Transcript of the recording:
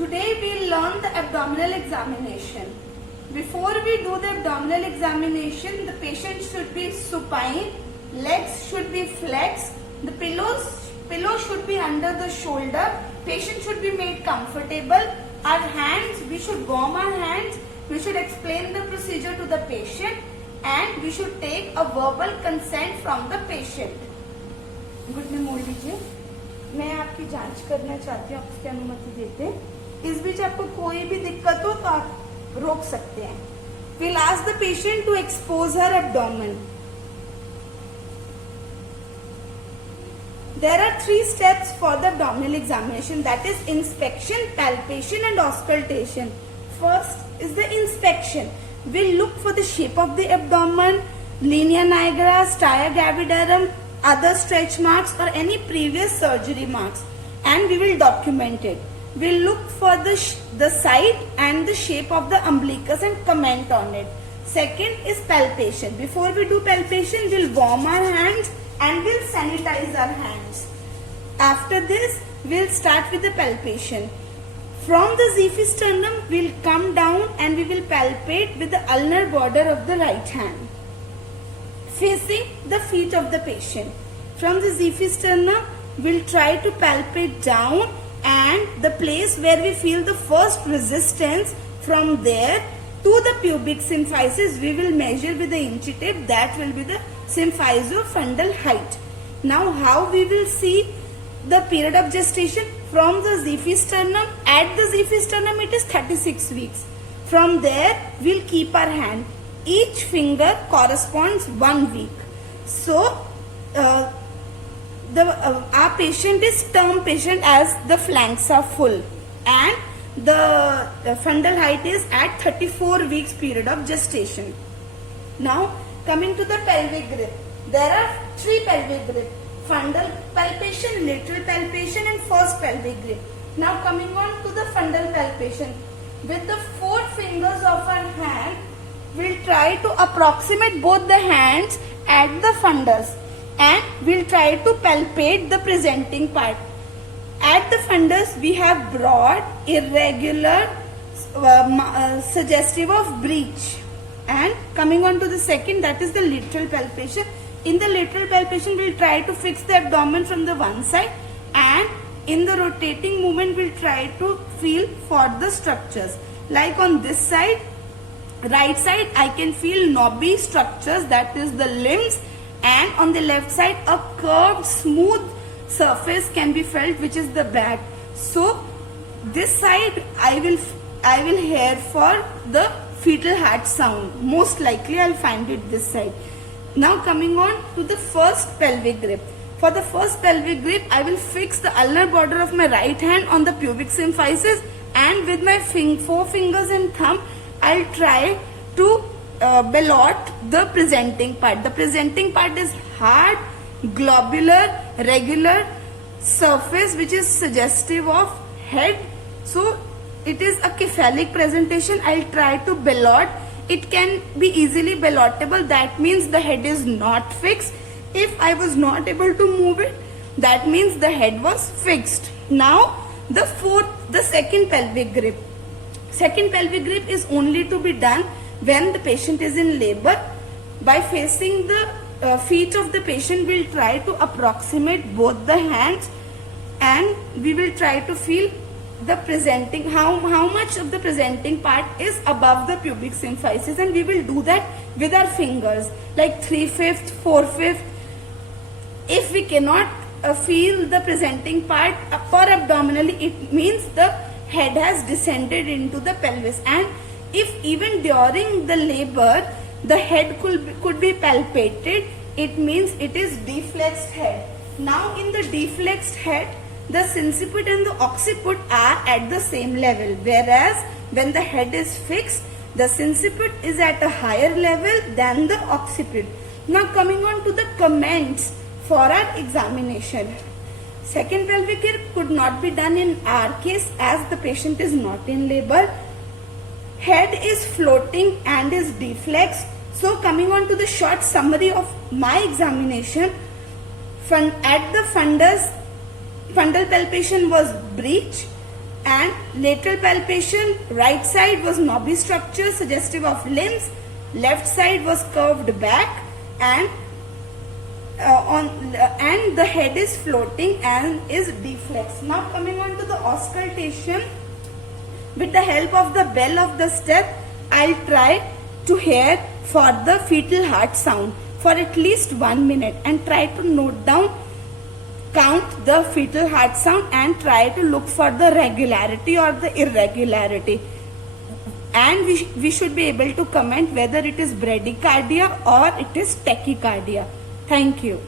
Today we'll learn the abdominal examination. Before we do the abdominal examination, the patient should be supine, legs should be flexed, the pillow should be under the shoulder, patient should be made comfortable. Our hands, we should warm our hands, we should explain the procedure to the patient, and we should take a verbal consent from the patient. घुटने मोड़ लीजिए. मैं आपकी जांच करना चाहती हूँ, आपकी अनुमति देते हैं. इस बीच आपको कोई भी दिक्कत हो तो आप रोक सकते हैं. We'll ask the patient to expose her abdomen. There are 3 steps for the abdominal examination, that is inspection, palpation and auscultation. First is the inspection. We'll look for the shape of the abdomen, linea nigra, stria gravidarum, other stretch marks or any previous surgery marks, and we will document it. We'll look for the site and the shape of the umbilicus and comment on it. Second is palpation. Before we do palpation, we'll warm our hands and we'll sanitize our hands. After this, we'll start with the palpation. From the xiphisternum, we'll come down and we will palpate with the ulnar border of the right hand, facing the feet of the patient. From the xiphisternum, we'll try to palpate down, and the place where we feel the first resistance, from there to the pubic symphysis, we will measure with the inchy tape. That will be the symphyso-fundal height. Now, how we will see the period of gestation? From the xiphisternum, at the xiphisternum it is 36 weeks. From there, we'll keep our hand. Each finger corresponds 1 week. So, our patient is term patient as the flanks are full, and the fundal height is at 34 weeks period of gestation. Now, coming to the pelvic grip, there are 3 pelvic grip: fundal palpation, lateral palpation and first pelvic grip. Now coming on to the fundal palpation, with the 4 fingers of our hand, we'll try to approximate both the hands at the fundus, and we'll try to palpate the presenting part. At the fundus, we have broad, irregular, suggestive of breech. And coming on to the second, that is the lateral palpation. In the lateral palpation, we'll try to fix the abdomen from the one side, and in the rotating movement, we'll try to feel for the structures. Like on this side, right side, I can feel knobby structures, that is the limbs, and on the left side, a curved, smooth surface can be felt, which is the back. So this side, I will hear for the fetal heart sound. Most likely, I'll find it this side. Now coming on to the first pelvic grip. For the first pelvic grip, I will fix the ulnar border of my right hand on the pubic symphysis, and with my 4 fingers and thumb, I'll try to ballot the presenting part. The presenting part is hard, globular, regular surface which is suggestive of head. So it is a cephalic presentation. I'll try to ballot. It can be easily ballotable. That means the head is not fixed. If I was not able to move it, that means the head was fixed. Now the second pelvic grip. Second pelvic grip is only to be done when the patient is in labor. By facing the feet of the patient, we'll try to approximate both the hands, and we will try to feel the presenting, how much of the presenting part is above the pubic symphysis, and we will do that with our fingers, like 3/5, 4/5. If we cannot feel the presenting part upper abdominally, it means the head has descended into the pelvis. And if even during the labor the head could be palpated, it means it is deflexed head. Now in the deflexed head, the sinciput and the occiput are at the same level, whereas when the head is fixed, the sinciput is at a higher level than the occiput. Now coming on to the comments for our examination. Second pelvic grip could not be done in our case as the patient is not in labor. Head is floating and is deflexed. So coming on to the short summary of my examination, at the fundus, fundal palpation was breech. And lateral palpation, right side was knobby structure suggestive of limbs, left side was curved back, and and the head is floating and is deflex. Now coming on to the auscultation, with the help of the bell of the step, I'll try to hear for the fetal heart sound for at least 1 minute and try to note down, count the fetal heart sound and try to look for the regularity or the irregularity. And we should be able to comment whether it is bradycardia or it is tachycardia. Thank you.